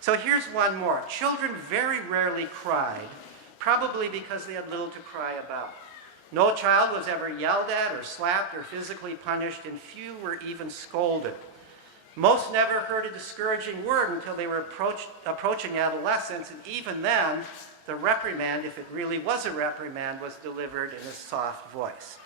So here's one more. Children very rarely cried, probably because they had little to cry about. No child was ever yelled at or slapped or physically punished, and few were even scolded. Most never heard a discouraging word until they were approaching adolescence, and even then, the reprimand, if it really was a reprimand, was delivered in a soft voice.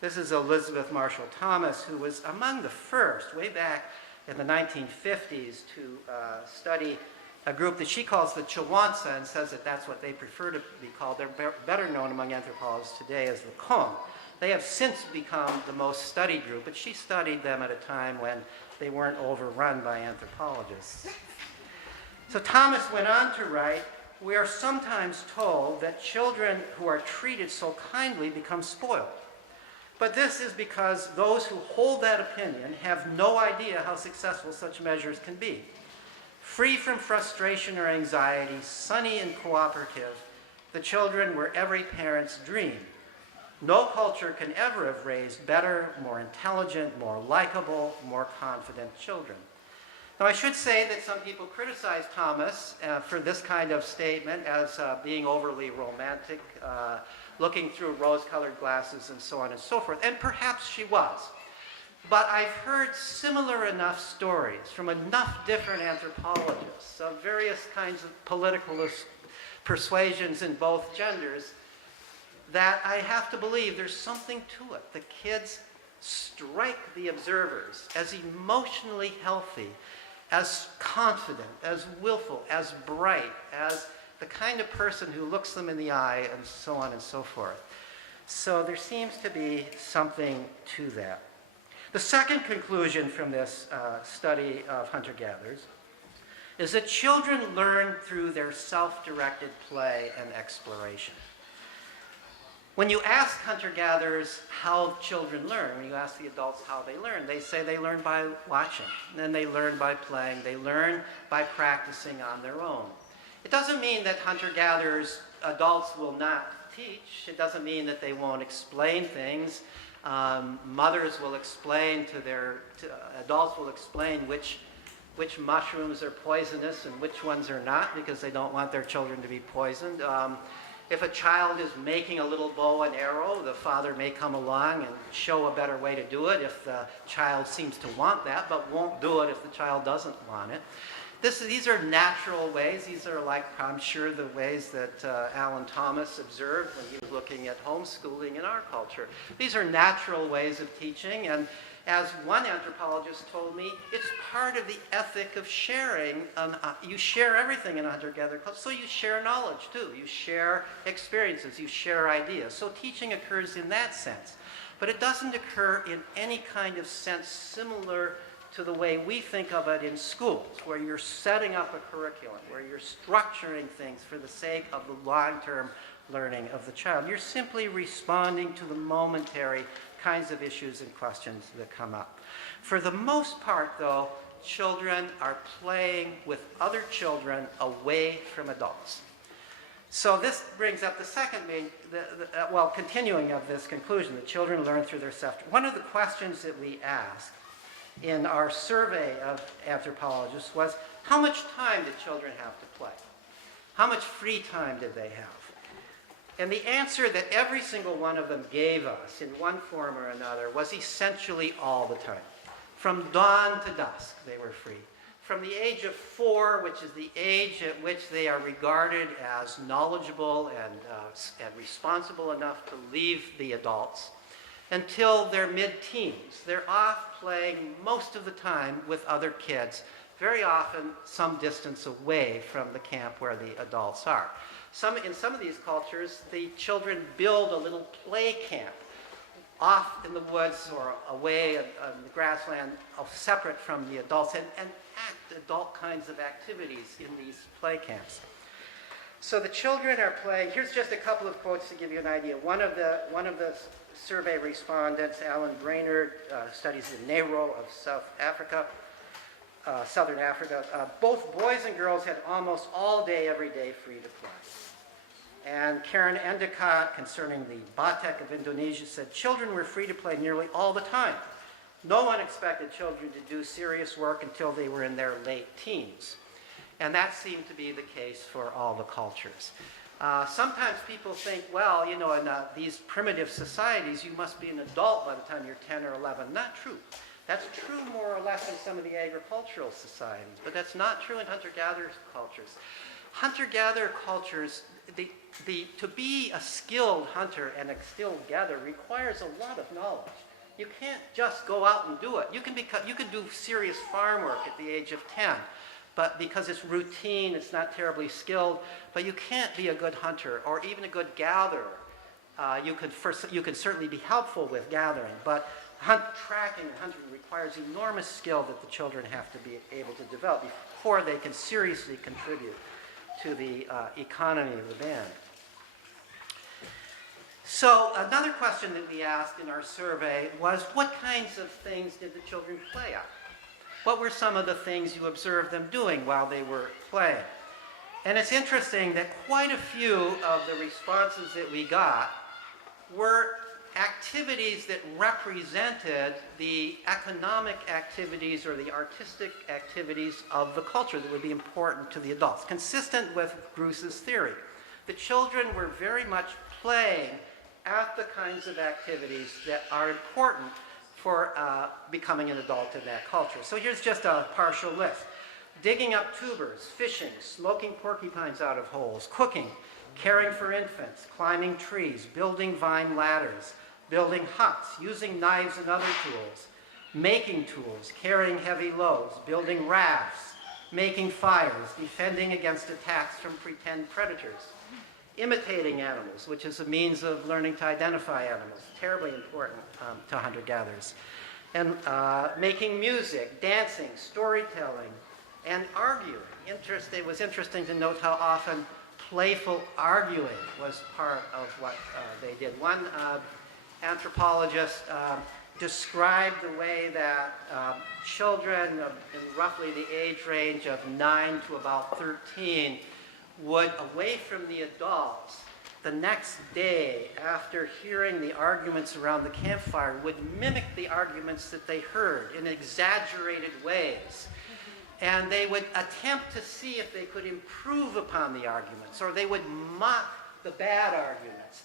This is Elizabeth Marshall Thomas, who was among the first, way back in the 1950s, to study a group that she calls the Chawantsa and says that that's what they prefer to be called. They're better known among anthropologists today as the Kong. They have since become the most studied group, but she studied them at a time when they weren't overrun by anthropologists. So Thomas went on to write, "We are sometimes told that children who are treated so kindly become spoiled. But this is because those who hold that opinion have no idea how successful such measures can be. Free from frustration or anxiety, sunny and cooperative, the children were every parent's dream. No culture can ever have raised better, more intelligent, more likable, more confident children." Now, I should say that some people criticize Thomas for this kind of statement as being overly romantic, looking through rose-colored glasses and so on and so forth, and perhaps she was. But I've heard similar enough stories from enough different anthropologists of various kinds of political persuasions in both genders that I have to believe there's something to it. The kids strike the observers as emotionally healthy, as confident, as willful, as bright, as the kind of person who looks them in the eye, and so on and so forth. So there seems to be something to that. The second conclusion from this study of hunter-gatherers is that children learn through their self-directed play and exploration. When you ask hunter-gatherers how children learn, when you ask the adults how they learn, they say they learn by watching, and then they learn by playing, they learn by practicing on their own. It doesn't mean that hunter-gatherers, adults will not teach. It doesn't mean that they won't explain things. Mothers will explain adults will explain which mushrooms are poisonous and which ones are not, because they don't want their children to be poisoned. If a child is making a little bow and arrow, the father may come along and show a better way to do it if the child seems to want that, but won't do it if the child doesn't want it. These are natural ways. These are like, I'm sure, the ways that Alan Thomas observed when he was looking at homeschooling in our culture. These are natural ways of teaching, and as one anthropologist told me, it's part of the ethic of sharing. You share everything in a hunter-gatherer culture, so you share knowledge too. You share experiences, you share ideas. So teaching occurs in that sense. But it doesn't occur in any kind of sense similar to the way we think of it in schools, where you're setting up a curriculum, where you're structuring things for the sake of the long-term learning of the child. You're simply responding to the momentary kinds of issues and questions that come up. For the most part, though, children are playing with other children away from adults. So this brings up the second continuing of this conclusion, that children learn through their self. One of the questions that we asked in our survey of anthropologists was, how much time did children have to play? How much free time did they have? And the answer that every single one of them gave us in one form or another was essentially all the time. From dawn to dusk, they were free. From the age of 4, which is the age at which they are regarded as knowledgeable and responsible enough to leave the adults, until their mid-teens. They're off playing most of the time with other kids, very often some distance away from the camp where the adults are. In some of these cultures, the children build a little play camp off in the woods or away on the grassland, separate from the adults, and act adult kinds of activities in these play camps. So the children are playing. Here's just a couple of quotes to give you an idea. One of the survey respondents, Alan Brainerd, studies in Nairo of Southern Africa. Both boys and girls had almost all day, every day, free to play. And Karen Endicott, concerning the Batak of Indonesia, said children were free to play nearly all the time. No one expected children to do serious work until they were in their late teens. And that seemed to be the case for all the cultures. Sometimes people think, well, in these primitive societies, you must be an adult by the time you're 10 or 11. Not true. That's true more or less in some of the agricultural societies, but that's not true in hunter-gatherer cultures. Hunter-gatherer cultures, to be a skilled hunter and a skilled gatherer requires a lot of knowledge. You can't just go out and do it. You can do serious farm work at the age of 10, but because it's routine, it's not terribly skilled. But you can't be a good hunter or even a good gatherer. You can certainly be helpful with gathering, but tracking and hunting requires enormous skill that the children have to be able to develop before they can seriously contribute to the economy of the band. So another question that we asked in our survey was, what kinds of things did the children play at? What were some of the things you observed them doing while they were playing? And it's interesting that quite a few of the responses that we got were activities that represented the economic activities or the artistic activities of the culture that would be important to the adults, consistent with Gruss's theory. The children were very much playing at the kinds of activities that are important for becoming an adult in that culture. So here's just a partial list. Digging up tubers, fishing, smoking porcupines out of holes, cooking, caring for infants, climbing trees, building vine ladders, building huts, using knives and other tools, making tools, carrying heavy loads, building rafts, making fires, defending against attacks from pretend predators, imitating animals, which is a means of learning to identify animals, terribly important to hunter-gatherers, and making music, dancing, storytelling, and arguing. It was interesting to note how often playful arguing was part of what they did. One anthropologist described the way that children in roughly the age range of 9 to about 13 would, away from the adults, the next day, after hearing the arguments around the campfire, would mimic the arguments that they heard in exaggerated ways. And they would attempt to see if they could improve upon the arguments, or they would mock the bad arguments.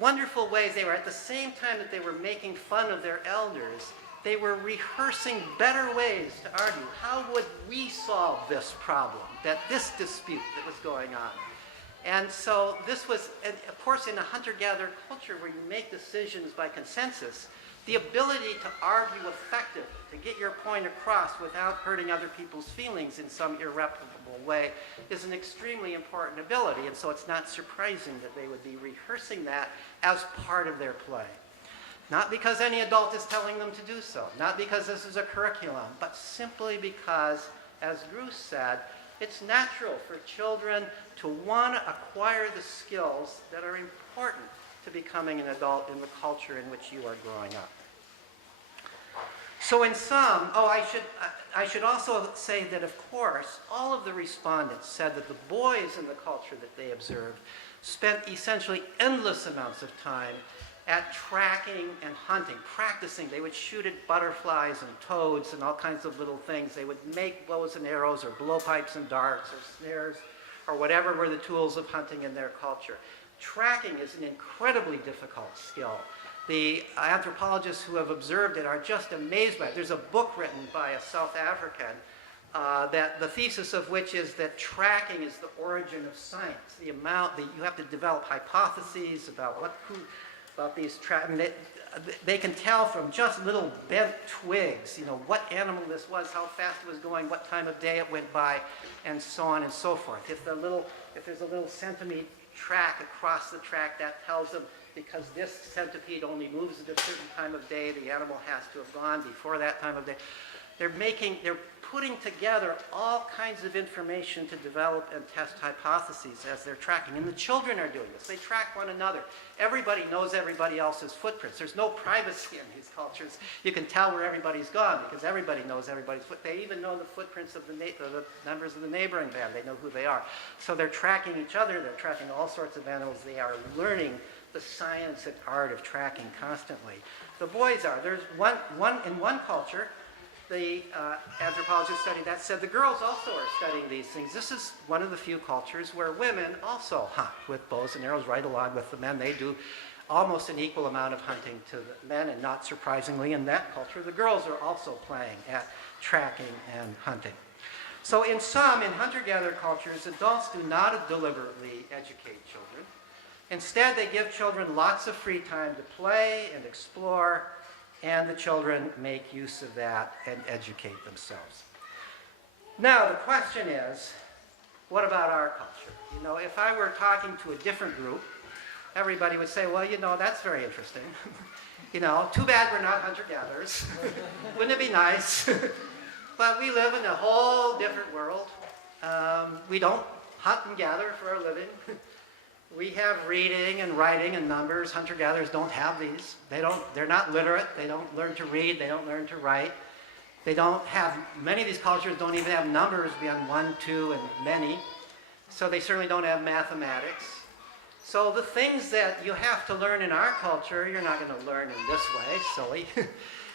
Wonderful ways. They were, at the same time that they were making fun of their elders, they were rehearsing better ways to argue. How would we solve this problem, this dispute that was going on? And so this was, of course, in a hunter-gatherer culture where you make decisions by consensus, the ability to argue effectively, to get your point across without hurting other people's feelings in some irreparable way, is an extremely important ability. And so it's not surprising that they would be rehearsing that as part of their play. Not because any adult is telling them to do so, not because this is a curriculum, but simply because, as Gruss said, it's natural for children to want to acquire the skills that are important to becoming an adult in the culture in which you are growing up. So in sum, I should also say that, of course, all of the respondents said that the boys in the culture that they observed spent essentially endless amounts of time at tracking and hunting, practicing. They would shoot at butterflies and toads and all kinds of little things. They would make bows and arrows or blowpipes and darts or snares or whatever were the tools of hunting in their culture. Tracking is an incredibly difficult skill. The anthropologists who have observed it are just amazed by it. There's a book written by a South African that the thesis of which is that tracking is the origin of science. The amount that you have to develop hypotheses about these they can tell from just little bent twigs, what animal this was, how fast it was going, what time of day it went by, and so on and so forth. If there's a little centipede track across the track, that tells them because this centipede only moves at a certain time of day, the animal has to have gone before that time of day. They're putting together all kinds of information to develop and test hypotheses as they're tracking. And the children are doing this. They track one another. Everybody knows everybody else's footprints. There's no privacy in these cultures. You can tell where everybody's gone because everybody knows everybody's footprints. They even know the footprints of the members of the neighboring band. They know who they are. So they're tracking each other. They're tracking all sorts of animals. They are learning the science and art of tracking constantly. The boys are. There's one in one culture. the anthropologists studied that said the girls also are studying these things. This is one of the few cultures where women also hunt with bows and arrows right along with the men. They do almost an equal amount of hunting to the men, and not surprisingly in that culture, the girls are also playing at tracking and hunting. So in hunter-gatherer cultures, adults do not deliberately educate children. Instead, they give children lots of free time to play and explore, and the children make use of that and educate themselves. Now, the question is, what about our culture? You know, if I were talking to a different group, everybody would say, well, you know, that's very interesting. You know, too bad we're not hunter-gatherers. Wouldn't it be nice? But we live in a whole different world. We don't hunt and gather for our living. We have reading and writing and numbers. Hunter-gatherers don't have these. They're not literate. They don't learn to read. They don't learn to write. Many of these cultures don't even have numbers beyond 1, 2, and many. So they certainly don't have mathematics. So the things that you have to learn in our culture, you're not going to learn in this way, silly.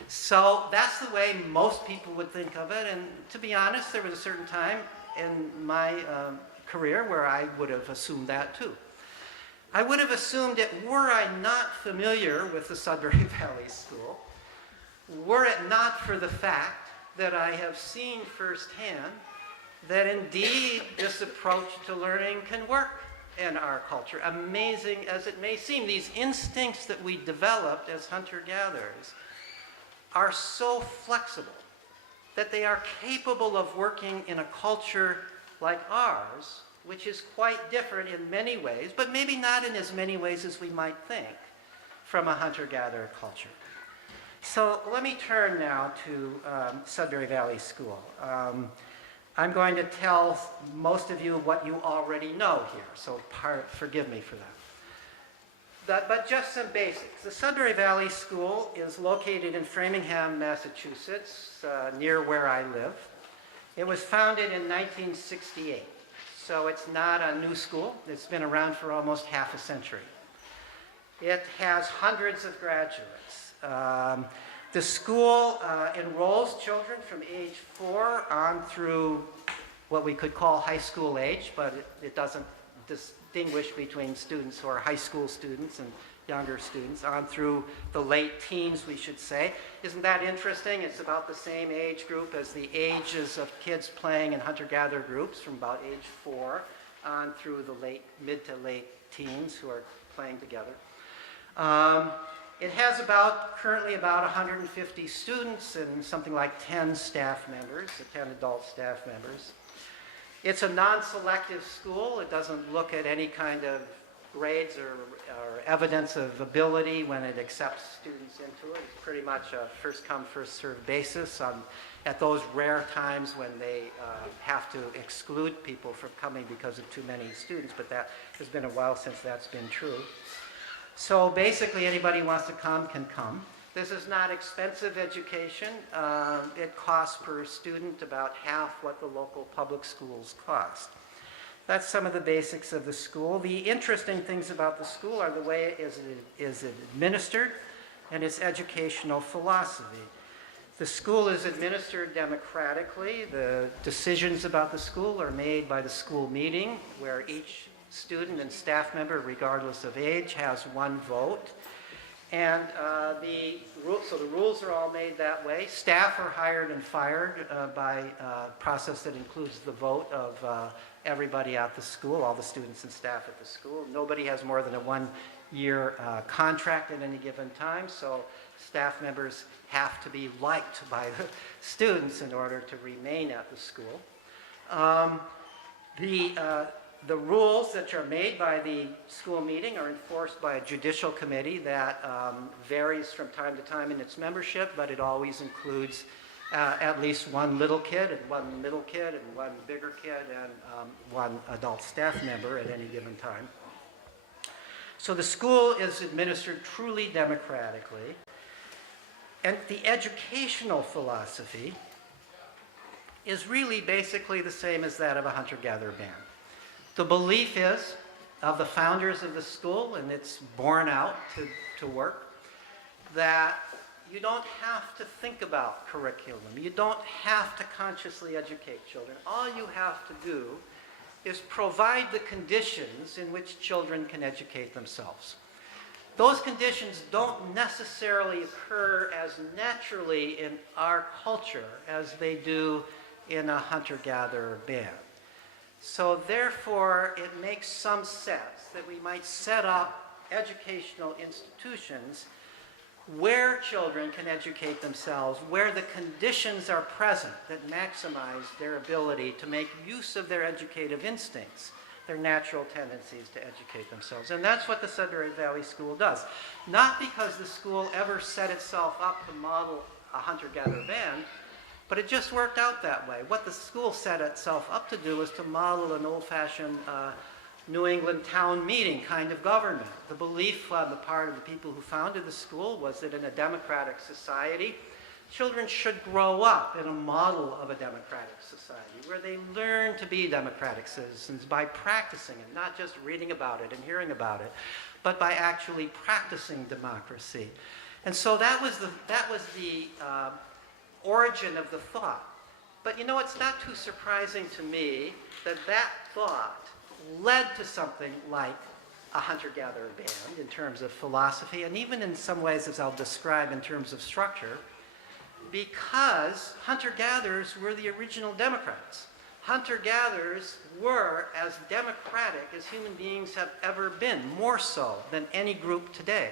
So that's the way most people would think of it. And to be honest, there was a certain time in my career where I would have assumed that too. I would have assumed it were I not familiar with the Sudbury Valley School, were it not for the fact that I have seen firsthand that indeed this approach to learning can work in our culture. Amazing as it may seem, these instincts that we developed as hunter-gatherers are so flexible that they are capable of working in a culture like ours, which is quite different in many ways, but maybe not in as many ways as we might think from a hunter-gatherer culture. So let me turn now to Sudbury Valley School. I'm going to tell most of you what you already know here, so forgive me for that. But just some basics. The Sudbury Valley School is located in Framingham, Massachusetts, near where I live. It was founded in 1968, so it's not a new school. It's been around for almost half a century. It has hundreds of graduates. The school enrolls children from age 4 on through what we could call high school age, but it doesn't distinguish between students who are high school students and younger students, on through the late teens, we should say. Isn't that interesting? It's about the same age group as the ages of kids playing in hunter-gatherer groups, from about age 4 on through the mid to late teens who are playing together. It has currently about 150 students and something like 10 staff members, 10 adult staff members. It's a non-selective school. It doesn't look at any kind of grades or evidence of ability when it accepts students into it. It's pretty much a first-come, first-served basis at those rare times when they have to exclude people from coming because of too many students, but that has been a while since that's been true. So basically anybody who wants to come can come. This is not expensive education. It costs per student about half what the local public schools cost. That's some of the basics of the school. The interesting things about the school are the way it is administered and its educational philosophy. The school is administered democratically. The decisions about the school are made by the school meeting, where each student and staff member, regardless of age, has one vote. And the rules are all made that way. Staff are hired and fired by a process that includes the vote of everybody at the school, all the students and staff at the school. Nobody has more than a 1-year contract at any given time, so staff members have to be liked by the students in order to remain at the school. The rules that are made by the school meeting are enforced by a judicial committee that varies from time to time in its membership, but it always includes at least one little kid and one middle kid and one bigger kid and one adult staff member at any given time. So the school is administered truly democratically. And the educational philosophy is really basically the same as that of a hunter-gatherer band. The belief is of the founders of the school, and it's borne out to work, that You don't have to think about curriculum. You don't have to consciously educate children. All you have to do is provide the conditions in which children can educate themselves. Those conditions don't necessarily occur as naturally in our culture as they do in a hunter-gatherer band. So therefore, it makes some sense that we might set up educational institutions where children can educate themselves, where the conditions are present that maximize their ability to make use of their educative instincts, their natural tendencies to educate themselves. And that's what the Sudbury Valley School does. Not because the school ever set itself up to model a hunter-gatherer band, but it just worked out that way. What the school set itself up to do was to model an old-fashioned New England town meeting kind of government. The belief on the part of the people who founded the school was that in a democratic society, children should grow up in a model of a democratic society where they learn to be democratic citizens by practicing it, not just reading about it and hearing about it, but by actually practicing democracy. And so that was the origin of the thought. But you know, it's not too surprising to me that that thought led to something like a hunter-gatherer band in terms of philosophy, and even in some ways, as I'll describe, in terms of structure, because hunter-gatherers were the original Democrats. Hunter-gatherers were as democratic as human beings have ever been, more so than any group today.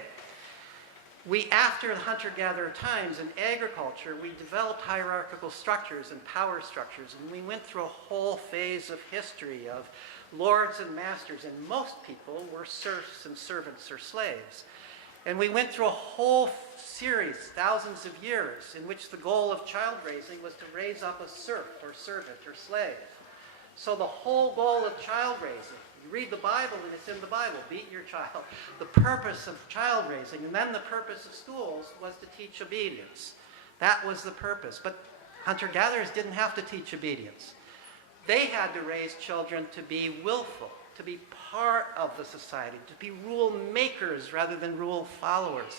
After the hunter-gatherer times in agriculture, we developed hierarchical structures and power structures, and we went through a whole phase of history of lords and masters, and most people were serfs and servants or slaves. And we went through a whole series, thousands of years, in which the goal of child raising was to raise up a serf or servant or slave. So the whole goal of child raising, you read the Bible and it's in the Bible, beat your child. The purpose of child raising, and then the purpose of schools, was to teach obedience. That was the purpose. But hunter-gatherers didn't have to teach obedience. They had to raise children to be willful, to be part of the society, to be rule makers rather than rule followers.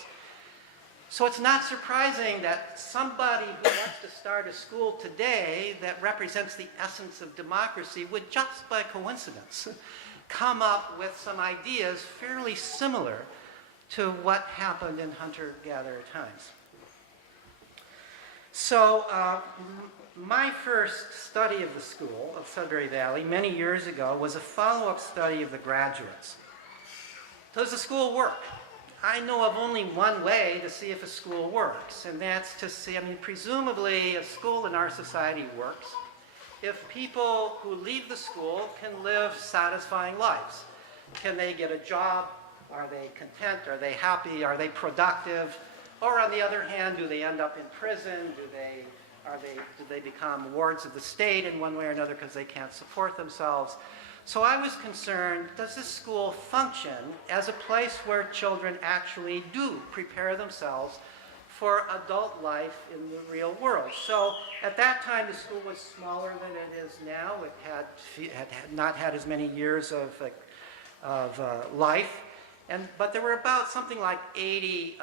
So it's not surprising that somebody who wants to start a school today that represents the essence of democracy would, just by coincidence, come up with some ideas fairly similar to what happened in hunter-gatherer times. So my first study of the school of Sudbury Valley many years ago was a follow-up study of the graduates. Does the school work? I know of only one way to see if a school works, and that's to see, presumably a school in our society works if people who leave the school can live satisfying lives. Can they get a job? Are they content? Are they happy? Are they productive? Or on the other hand, do they end up in prison? Do they become wards of the state in one way or another because they can't support themselves? So I was concerned, does this school function as a place where children actually do prepare themselves for adult life in the real world? So at that time, the school was smaller than it is now. It had not had as many years of life. But there were about something like 80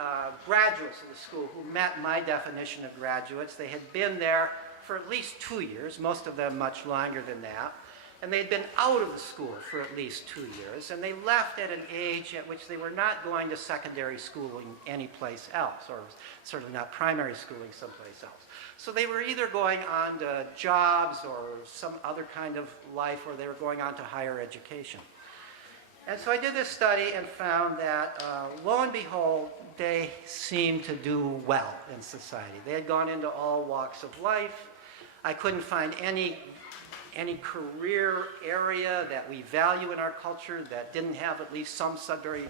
graduates of the school who met my definition of graduates. They had been there for at least 2 years, most of them much longer than that. And they'd been out of the school for at least 2 years, and they left at an age at which they were not going to secondary schooling anyplace else, or certainly not primary schooling someplace else. So they were either going on to jobs or some other kind of life, or they were going on to higher education. And so I did this study and found that, lo and behold, they seemed to do well in society. They had gone into all walks of life. I couldn't find any career area that we value in our culture that didn't have at least some Sudbury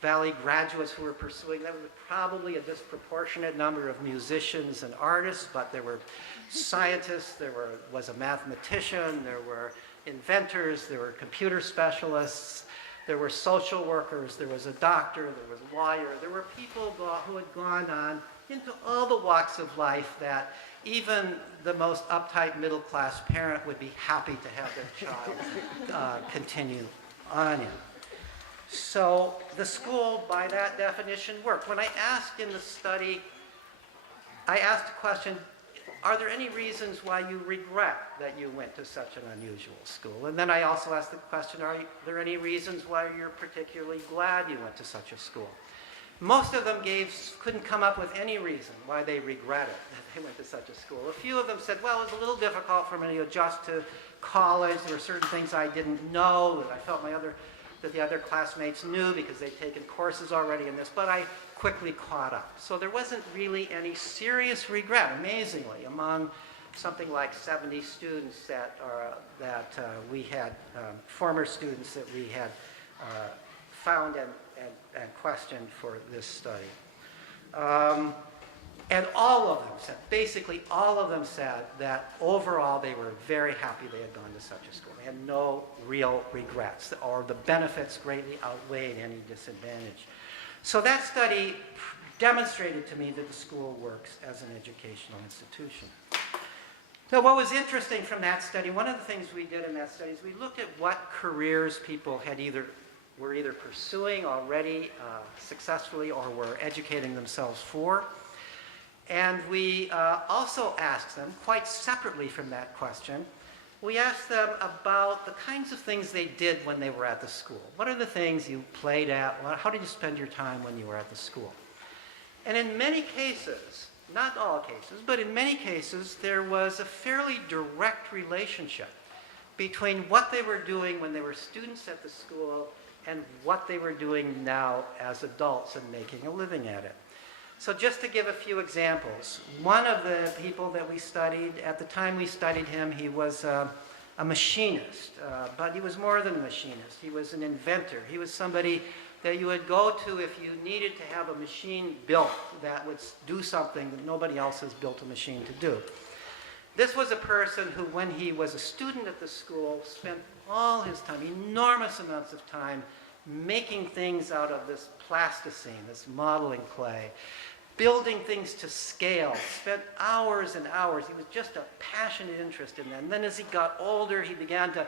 Valley graduates who were pursuing. There was probably a disproportionate number of musicians and artists, but there were scientists, there was a mathematician, there were inventors, there were computer specialists, there were social workers, there was a doctor, there was a lawyer. There were people who had gone on into all the walks of life that even the most uptight middle-class parent would be happy to have their child continue on in. So the school, by that definition, worked. When I asked in the study I asked the question, are there any reasons why you regret that you went to such an unusual school? And then I also asked the question, are there any reasons why you're particularly glad you went to such a school? Most of them couldn't come up with any reason why they regretted that they went to such a school. A few of them said, well, it was a little difficult for me to adjust to college. There were certain things I didn't know that I felt that the other classmates knew because they'd taken courses already in this, but I quickly caught up. So there wasn't really any serious regret, amazingly, among something like 70 students that we had, former students that we had found and questioned for this study. And all of them said, basically all of them said that overall they were very happy they had gone to such a school. They had no real regrets, or the benefits greatly outweighed any disadvantage. So that study demonstrated to me that the school works as an educational institution. So what was interesting from that study, one of the things we did in that study is we looked at what careers people were either pursuing already successfully or were educating themselves for. And we also asked them, quite separately from that question, we asked them about the kinds of things they did when they were at the school. What are the things you played at? How did you spend your time when you were at the school? And in many cases, not all cases, but in many cases, there was a fairly direct relationship between what they were doing when they were students at the school and what they were doing now as adults and making a living at it. So just to give a few examples, one of the people that we studied, at the time we studied him, he was a machinist, but he was more than a machinist. He was an inventor. He was somebody that you would go to if you needed to have a machine built that would do something that nobody else has built a machine to do. This was a person who, when he was a student at the school, spent all his time, enormous amounts of time, making things out of this plasticine, this modeling clay, building things to scale, spent hours and hours. He was just a passionate interest in that. And then as he got older, he began to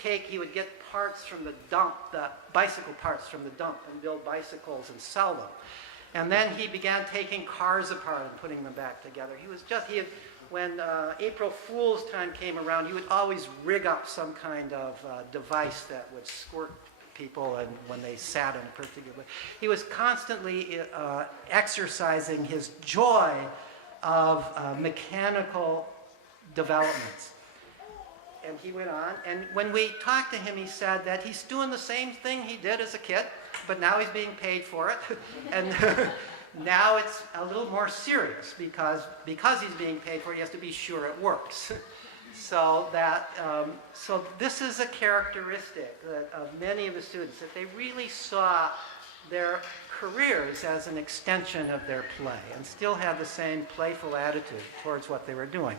he would get parts from the dump, the bicycle parts from the dump, and build bicycles and sell them. And then he began taking cars apart and putting them back together. When April Fool's time came around, he would always rig up some kind of device that would squirt people and when they sat in a particular way. He was constantly exercising his joy of mechanical developments. And he went on, and when we talked to him, he said that he's doing the same thing he did as a kid, but now he's being paid for it. And now it's a little more serious because he's being paid for it, he has to be sure it works. So this is a characteristic of many of the students, that they really saw their careers as an extension of their play and still had the same playful attitude towards what they were doing.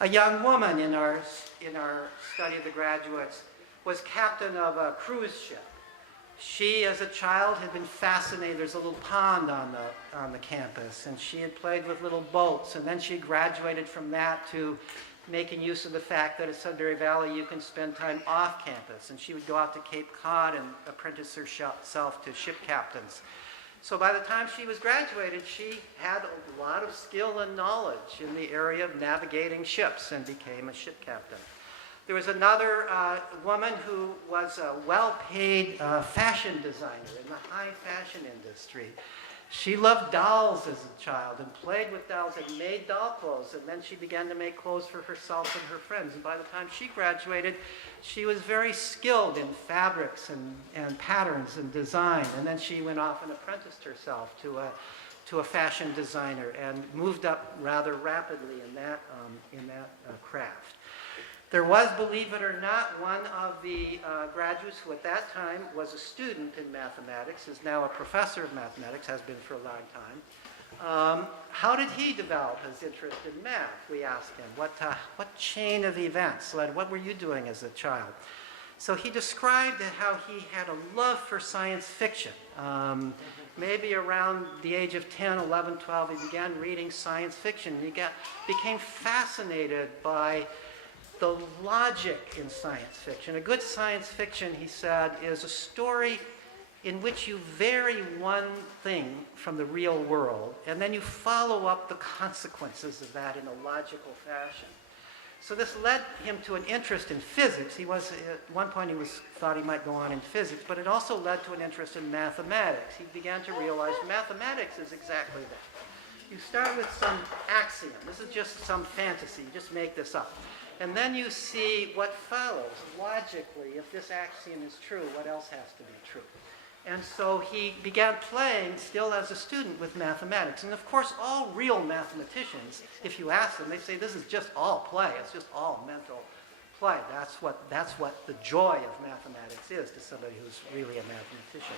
A young woman in our study of the graduates was captain of a cruise ship. She, as a child, had been fascinated. There's a little pond on the campus, and she had played with little boats. And then she graduated from that to making use of the fact that at Sudbury Valley you can spend time off campus. And she would go out to Cape Cod and apprentice herself to ship captains. So by the time she was graduated, she had a lot of skill and knowledge in the area of navigating ships and became a ship captain. There was another woman who was a well-paid fashion designer in the high fashion industry. She loved dolls as a child and played with dolls and made doll clothes, and then she began to make clothes for herself and her friends. And by the time she graduated, she was very skilled in fabrics and patterns and design. And then she went off and apprenticed herself to a fashion designer and moved up rather rapidly in that craft. There was, believe it or not, one of the graduates who at that time was a student in mathematics, is now a professor of mathematics, has been for a long time. How did he develop his interest in math? We asked him. What chain of events led? What were you doing as a child? So he described how he had a love for science fiction. Maybe around the age of 10, 11, 12, he began reading science fiction. He became fascinated by the logic in science fiction. A good science fiction, he said, is a story in which you vary one thing from the real world, and then you follow up the consequences of that in a logical fashion. So this led him to an interest in physics. He was, at one point thought he might go on in physics, but it also led to an interest in mathematics. He began to realize mathematics is exactly that. You start with some axiom. This is just some fantasy. You just make this up. And then you see what follows. Logically, if this axiom is true, what else has to be true? And so he began playing, still as a student, with mathematics. And of course, all real mathematicians, if you ask them, they say this is just all play. It's just all mental play. That's what the joy of mathematics is to somebody who's really a mathematician.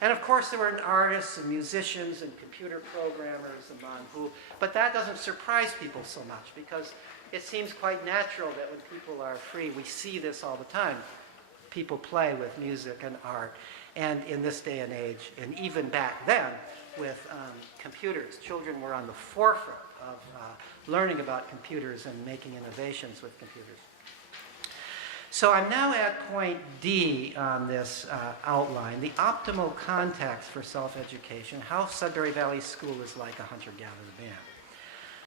And of course, there were artists and musicians and computer programmers among who, but that doesn't surprise people so much because it seems quite natural that when people are free, we see this all the time. People play with music and art. And in this day and age, and even back then with computers, children were on the forefront of learning about computers and making innovations with computers. So I'm now at point D on this outline, the optimal context for self-education, how Sudbury Valley School is like a hunter-gatherer band.